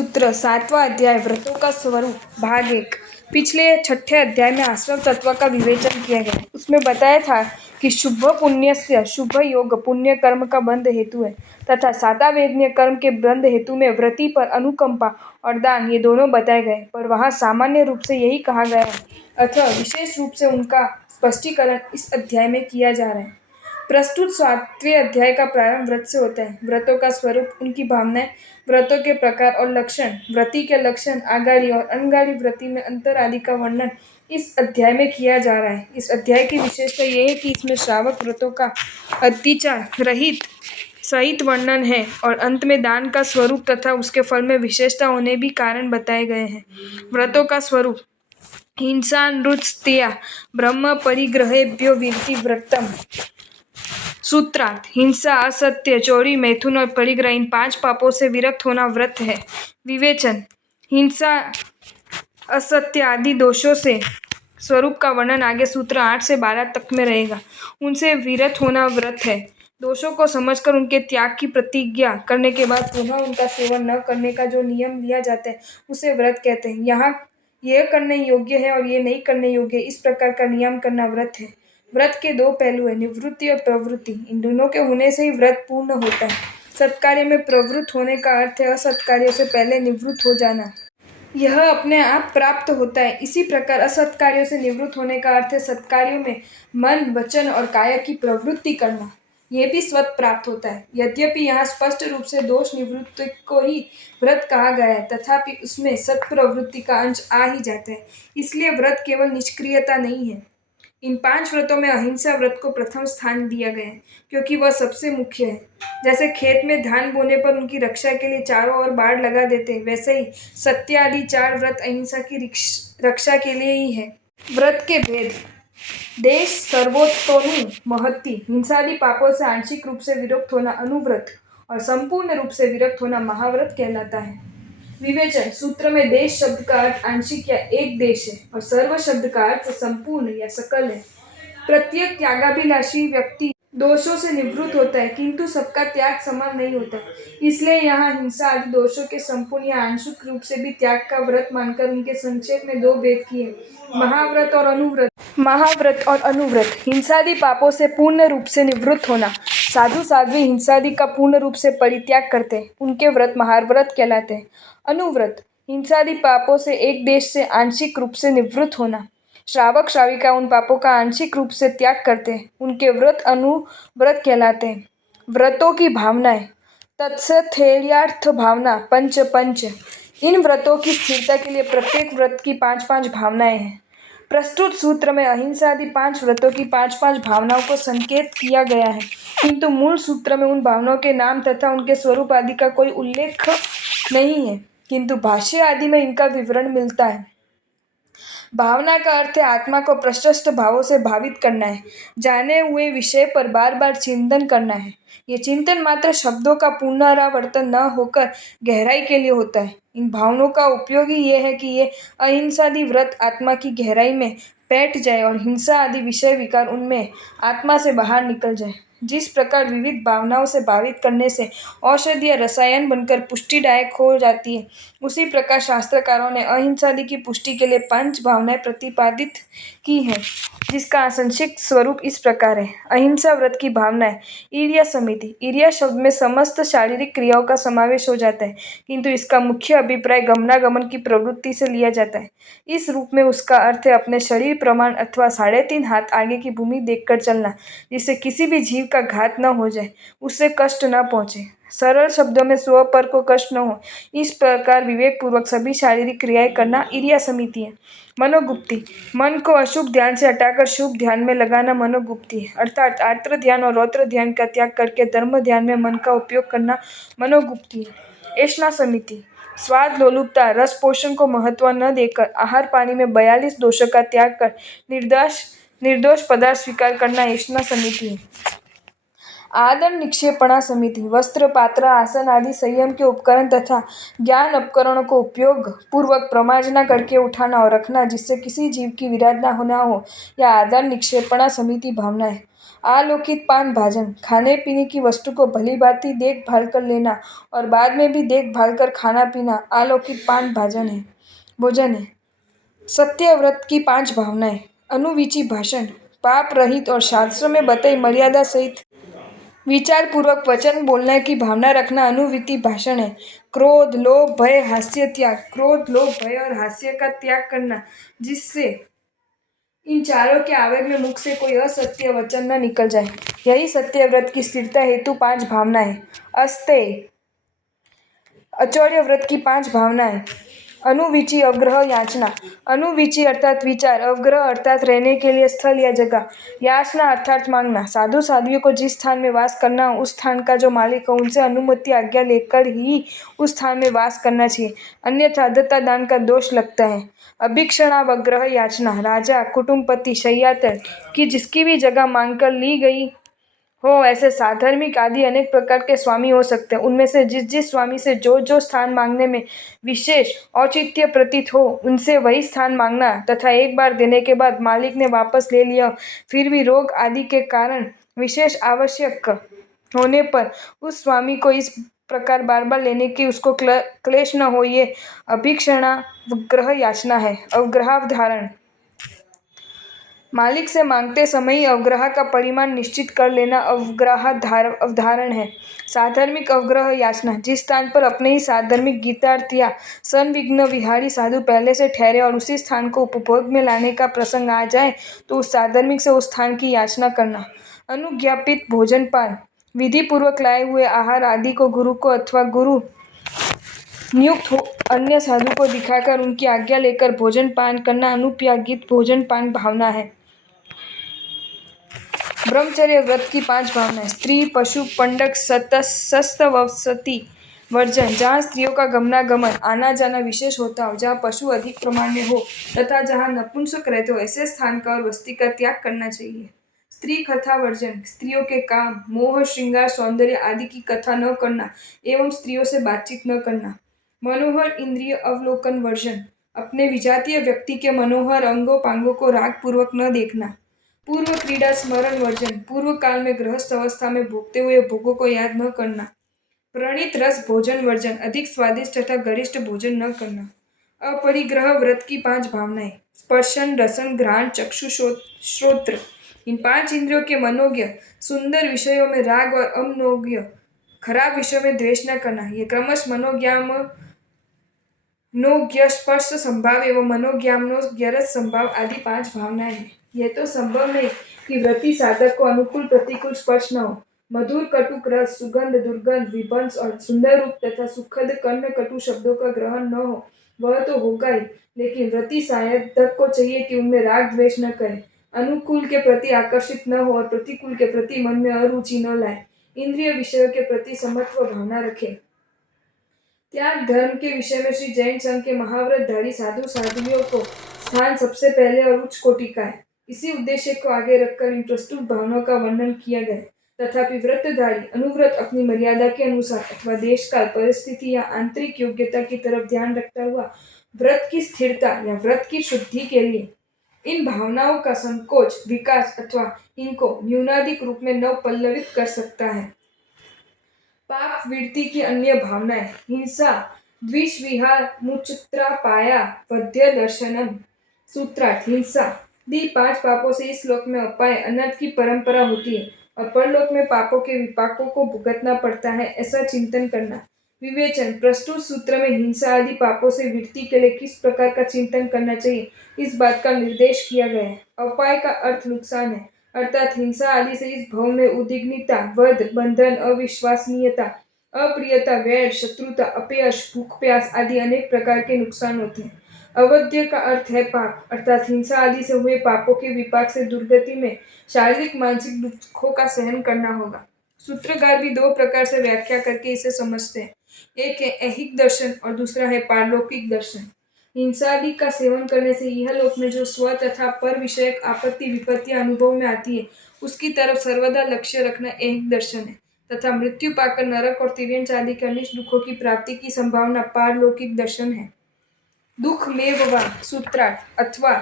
सूत्र 7वां अध्याय व्रतों का स्वरूप भाग 1। पिछले 6ठे अध्याय में आश्रम तत्व का विवेचन किया गया। उसमें बताया था कि शुभ पुण्य से शुभ योग पुण्य कर्म का बंध हेतु है तथा सादावेद्य कर्म के बंध हेतु में व्रति पर अनुकंपा और दान ये दोनों बताए गए, पर वहाँ सामान्य रूप से यही कहा गया है अथवा विशेष रूप से उनका स्पष्टीकरण इस अध्याय में किया जा रहा है। प्रस्तुत 7वें अध्याय का प्रारंभ व्रत से होता है। व्रतों का स्वरूप, उनकी भावनाएं, व्रतों के प्रकार और लक्षण, व्रति के लक्षण, आगाड़ी और अनगाड़ी व्रति में अंतर आदि का वर्णन इस अध्याय में किया जा रहा है। इस अध्याय की विशेषता यह है कि इसमें श्रावक व्रतों का अतिचार रहित सहित वर्णन है और अंत में दान का स्वरूप तथा उसके फल में विशेषता होने भी कारण बताए गए हैं। व्रतों का स्वरूप हिंसा नृत्या ब्रह्म परिग्रहेभ्यो विरति व्रतम। सूत्रार्थ हिंसा, असत्य, चोरी, मैथुन और परिग्रह इन 5 पापों से विरक्त होना व्रत है। विवेचन हिंसा, असत्य आदि दोषों से स्वरूप का वर्णन आगे सूत्र 8 से 12 तक में रहेगा। उनसे विरत होना व्रत है। दोषों को समझकर उनके त्याग की प्रतिज्ञा करने के बाद पुनः उनका सेवन न करने का जो नियम लिया जाता है उसे व्रत कहते हैं। यहाँ यह करने योग्य है और ये नहीं करने योग्य, इस प्रकार का नियम करना व्रत है। व्रत के 2 पहलू हैं, निवृत्ति और प्रवृत्ति। इन दोनों के होने से ही व्रत पूर्ण होता है। सत्कार्य में प्रवृत्त होने का अर्थ है असत्कार्य से पहले निवृत्त हो जाना। यह अपने आप प्राप्त होता है। इसी प्रकार असत्कार्यों से निवृत्त होने का अर्थ है सत्कार्यों में मन, वचन और काया की प्रवृत्ति करना। यह भी स्वतः प्राप्त होता है। यद्यपि यहाँ स्पष्ट रूप से दोष निवृत्ति को ही व्रत कहा गया है, तथापि उसमें सत्प्रवृत्ति का अंश आ ही जाता है। इसलिए व्रत केवल निष्क्रियता नहीं है। इन 5 व्रतों में अहिंसा व्रत को प्रथम स्थान दिया गया है, क्योंकि वह सबसे मुख्य है। जैसे खेत में धान बोने पर उनकी रक्षा के लिए चारों ओर बाड़ लगा देते हैं, वैसे ही सत्य आदि 4 व्रत अहिंसा की रक्षा के लिए ही है। व्रत के भेद: देश सर्वोत्तोनु महत्ति, हिंसादि पापों से आंशिक रूप से विरक्त होना अनुव्रत और संपूर्ण रूप से विरक्त होना महाव्रत कहलाता है। विवेचन सूत्र में देश शब्द का अर्थ आंशिक या एक देश है और सर्व शब्द का अर्थ संपूर्ण या सकल है। प्रत्येक त्यागाभिलाषी व्यक्ति दोषों से निवृत्त होता है, किंतु सबका त्याग समान नहीं होता। इसलिए यहाँ हिंसा आदि दोषों के संपूर्ण या आंशिक रूप से भी त्याग का व्रत मानकर उनके संक्षेप में 2 भेद किए, महाव्रत और अनुव्रत। महाव्रत और अनुव्रत: हिंसादि पापों से पूर्ण रूप से निवृत्त होना। साधु साध्वी हिंसादि का पूर्ण रूप से परित्याग करते हैं, उनके व्रत महाव्रत कहलाते हैं। अनुव्रत: हिंसादि पापों से एक देश से आंशिक रूप से निवृत्त होना। श्रावक श्राविका उन पापों का आंशिक रूप से त्याग करते हैं, उनके व्रत अनुव्रत कहलाते हैं। व्रतों की भावनाएं: तत्स्थैर्यार्थ भावना पंच। इन व्रतों की स्थिरता के लिए प्रत्येक व्रत की 5-5 भावनाएं हैं। प्रस्तुत सूत्र में अहिंसा आदि 5 व्रतों की 5-5 भावनाओं को संकेत किया गया है, किंतु मूल सूत्र में उन भावनाओं के नाम तथा उनके स्वरूप आदि का कोई उल्लेख नहीं है, किंतु भाष्य आदि में इनका विवरण मिलता है। भावना का अर्थ है आत्मा को प्रशस्त भावों से भावित करना है, जाने हुए विषय पर बार बार चिंतन करना है। ये चिंतन मात्र शब्दों का पुनरावर्तन न होकर गहराई के लिए होता है। इन भावनाओं का उपयोग ही ये है कि ये अहिंसादि व्रत आत्मा की गहराई में बैठ जाए और हिंसा आदि विषय विकार उनमें आत्मा से बाहर निकल जाए। जिस प्रकार विविध भावनाओं से भावित करने से औषधीय रसायन बनकर पुष्टिदायक हो जाती है, उसी प्रकार शास्त्रकारों ने अहिंसादि की पुष्टि के लिए 5 भावनाएं प्रतिपादित की हैं, जिसका संक्षिप्त स्वरूप इस प्रकार है। अहिंसा व्रत की भावनाएं: ईर्ष्या समिति। ईर्ष्या शब्द में समस्त शारीरिक क्रियाओं का समावेश हो जाता है, किंतु इसका मुख्य अभिप्राय गमनागमन की प्रवृत्ति से लिया जाता है। इस रूप में उसका अर्थ है अपने शरीर प्रमाण अथवा 3.5 हाथ आगे की भूमि देखकर चलना, जिससे किसी भी जीव का घात न हो जाए, उससे कष्ट न पहुंचे। सरल शब्दों में स्व पर को कष्ट न हो, इस प्रकार विवेक पूर्वक सभी शारीरिक क्रियाएं करना ईर्ष्या समिति है। मनोगुप्ति: मन को अशुभ ध्यान से हटाकर शुभ ध्यान में लगाना मनोगुप्ति है, अर्थात आर्त्र ध्यान और रौद्र ध्यान का त्याग करके धर्म ध्यान में मन का उपयोग करना मनोगुप्ति है। ऐष्णा समिति: स्वाद लोलुपता रस पोषण को महत्व न देकर आहार पानी में 42 दोषों का त्याग कर निर्दोष पदार्थ स्वीकार करना ऐष्णा समिति है। आदर निक्षेपणा समिति: वस्त्र, पात्र, आसन आदि संयम के उपकरण तथा ज्ञान उपकरणों को उपयोग पूर्वक प्रमार्जना करके उठाना और रखना, जिससे किसी जीव की विराधना न हो, या आदर निक्षेपणा समिति भावना है। आलोकित पान भाजन, खाने पीने की वस्तु को भली भांति देखभाल कर लेना और बाद में भी देखभाल कर खाना पीना आलोकित पान भोजन है। सत्यव्रत की 5 भावनाएं। अनुविची भाषण, पाप रहित और शास्त्र में बताई मर्यादा सहित विचार पूर्वक वचन बोलने की भावना रखना अनुविति भाषण है। क्रोध, लोभ, भय, हास्य त्याग। क्रोध, लोभ, भय और हास्य का त्याग करना, जिससे इन चारों के आवेग में मुख से कोई असत्य वचन न निकल जाए। यही सत्यव्रत की स्थिरता हेतु 5 भावनाएं। अस्तेय अचौर्य व्रत की 5 भावनाएं। अनुविची अवग्रह याचना। अनुविची अर्थात विचार, अवग्रह अर्थात रहने के लिए स्थल या जगह, याचना अर्थात मांगना। साधु साध्वियों को जिस स्थान में वास करना हो, उस स्थान का जो मालिक हो उनसे अनुमति आज्ञा लेकर ही उस स्थान में वास करना चाहिए, अन्यथा दत्ता दान का दोष लगता है। अभिक्षणावग्रह याचना। राजा, कुटुंबपति, शय्यातर की जिसकी भी जगह मांगकर ली गई हो, ऐसे साधर्मिक आदि अनेक प्रकार के स्वामी हो सकते हैं। उनमें से जिस जिस स्वामी से जो जो स्थान मांगने में विशेष औचित्य प्रतीत हो, उनसे वही स्थान मांगना तथा एक बार देने के बाद मालिक ने वापस ले लिया फिर भी रोग आदि के कारण विशेष आवश्यक होने पर उस स्वामी को इस प्रकार बार बार लेने की उसको क्लेश न हो, ये अभिक्षणावग्रह याचना है। अवग्रहावधारण। मालिक से मांगते समय ही अवग्रह का परिमाण निश्चित कर लेना अवधारण है। साधर्मिक अवग्रह याचना। जिस स्थान पर अपने ही साधर्मिक गीतार्थ या संविघ्न विहारी साधु पहले से ठहरे और उसी स्थान को उपभोग में लाने का प्रसंग आ जाए तो उस साधर्मिक से उस स्थान की याचना करना। अनुज्ञापित भोजन पान। विधि पूर्वक लाए हुए आहार आदि को गुरु को अथवा गुरु नियुक्त अन्य साधु को दिखाकर उनकी आज्ञा लेकर भोजन पान करना अनुज्ञापित भोजन पान भावना है। ब्रह्मचर्य व्रत की 5 भावनाएं। स्त्री, पशु, पंडक, सस्तवसति वर्जन। जहाँ स्त्रियों का गमनागमन आना जाना विशेष होता हो, जहाँ पशु अधिक प्रमाण में हो तथा जहाँ नपुंसक रहते हो, ऐसे स्थान का और वस्ती का त्याग करना चाहिए। स्त्री कथा वर्जन। स्त्रियों के काम, मोह, श्रृंगार, सौंदर्य आदि की कथा न करना एवं स्त्रियों से बातचीत न करना। मनोहर इंद्रिय अवलोकन वर्जन। अपने विजातीय व्यक्ति के मनोहर अंगों पांगों को राग पूर्वक न देखना। पूर्व क्रीड़ा स्मरण वर्जन। पूर्व काल में गृहस्थ अवस्था में भोगते हुए भोगों को याद न करना। प्रणीत रस भोजन वर्जन। अधिक स्वादिष्ट तथा गरिष्ठ भोजन न करना। अपरिग्रह व्रत की 5 भावनाएं। स्पर्शन, रसन, घ्राण, चक्षु, श्रोत्र। इन 5 इंद्रियों के मनोज्ञ सुंदर विषयों में राग और अमनोज्ञ खराब विषयों में द्वेष न करना। ये क्रमश मनोज्ञ स्पर्श संभाव एवं मनोज्ञ रस संभाव आदि 5 भावनाएं हैं। यह तो संभव नहीं कि व्रती साधक को अनुकूल प्रतिकूल स्पर्श न हो। मधुर कटुक रस, सुगंध, दुर्गंध, विभंस और सुंदर रूप तथा सुखद कर्ण कटु शब्दों का ग्रहण न हो, वह तो होगा ही, लेकिन व्रती साधक को चाहिए कि उनमें राग द्वेष न करे, अनुकूल के प्रति आकर्षित न हो और प्रतिकूल के प्रति मन में अरुचि न लाए, इंद्रिय विषयों के प्रति समत्व भावना रखे। त्याग धर्म के विषय में श्री जैन संघ के महाव्रतधारी साधु साध्वियों को स्थान सबसे पहले और उच्च कोटि का है। इसी उद्देश्य को आगे रखकर इन प्रस्तुत भावनाओं का वर्णन किया गया। तथापि व्रतधारी अनुव्रत अपनी मर्यादा के अनुसार अथवा देश काल परिस्थिति या आंतरिक योग्यता की तरफ ध्यान रखता हुआ व्रत की स्थिरता या व्रत की शुद्धि के लिए इन भावनाओं का संकोच, विकास अथवा इनको न्यूनाधिक रूप में नव पल्लवित कर सकता है। पाप वृत्ति की अन्य भावनाएं। हिंसा, द्विषविहार, मुचत्रापाया, वध्य दर्शनम। सूत्रार्थ। हिंसा दी 5 पापों से इस लोक में अपाय अनर्थ की परंपरा होती है और परलोक में पापों के विपाकों को भुगतना पड़ता है, ऐसा चिंतन करना। विवेचन। प्रस्तुत सूत्र में हिंसा आदि पापों से वृत्ति के लिए किस प्रकार का चिंतन करना चाहिए, इस बात का निर्देश किया गया है। अपाय का अर्थ नुकसान है, अर्थात हिंसा आदि से इस भव में उद्विग्नता, वध, बंधन, अविश्वसनीयता, अप्रियता, वैर, शत्रुता, अपयश, भूख प्यास आदि अनेक प्रकार के नुकसान होते हैं। अवध्य का अर्थ है पाप, अर्थात हिंसा आदि से हुए पापों के विपाक से दुर्गति में शारीरिक मानसिक दुखों का सहन करना होगा। सूत्रकार भी 2 प्रकार से व्याख्या करके इसे समझते हैं। एक है ऐहिक दर्शन और दूसरा है पारलौकिक दर्शन। हिंसा आदि का सेवन करने से यह लोक में जो स्व तथा पर विषयक आपत्ति विपत्तियां अनुभव में आती है, उसकी तरफ सर्वदा लक्ष्य रखना ऐहिक दर्शन है तथा मृत्यु पाकर नरक और तिर्यंच आदि के अनिष्ट दुखों की प्राप्ति की संभावना पारलौकिक दर्शन है। दुख में वा सूत्रार्थ अथवा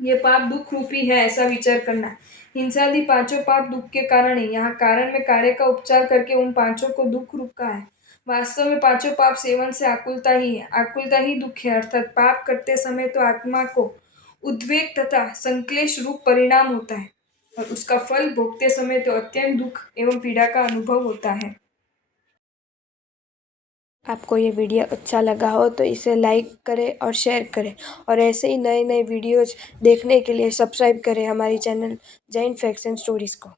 ये पाप दुख रूपी है ऐसा विचार करना। हिंसादि पांचों पाप दुख के कारण है। यहाँ कारण में कार्य का उपचार करके उन पांचों को दुख रुका है। वास्तव में पांचों पाप सेवन से आकुलता ही है। आकुलता ही दुख है, अर्थात पाप करते समय तो आत्मा को उद्वेग तथा संक्लेश रूप परिणाम होता है और उसका फल भोगते समय तो अत्यंत दुख एवं पीड़ा का अनुभव होता है। आपको ये वीडियो अच्छा लगा हो तो इसे लाइक करें और शेयर करें और ऐसे ही नए नए वीडियोज़ देखने के लिए सब्सक्राइब करें हमारी channel Jain facts and stories को।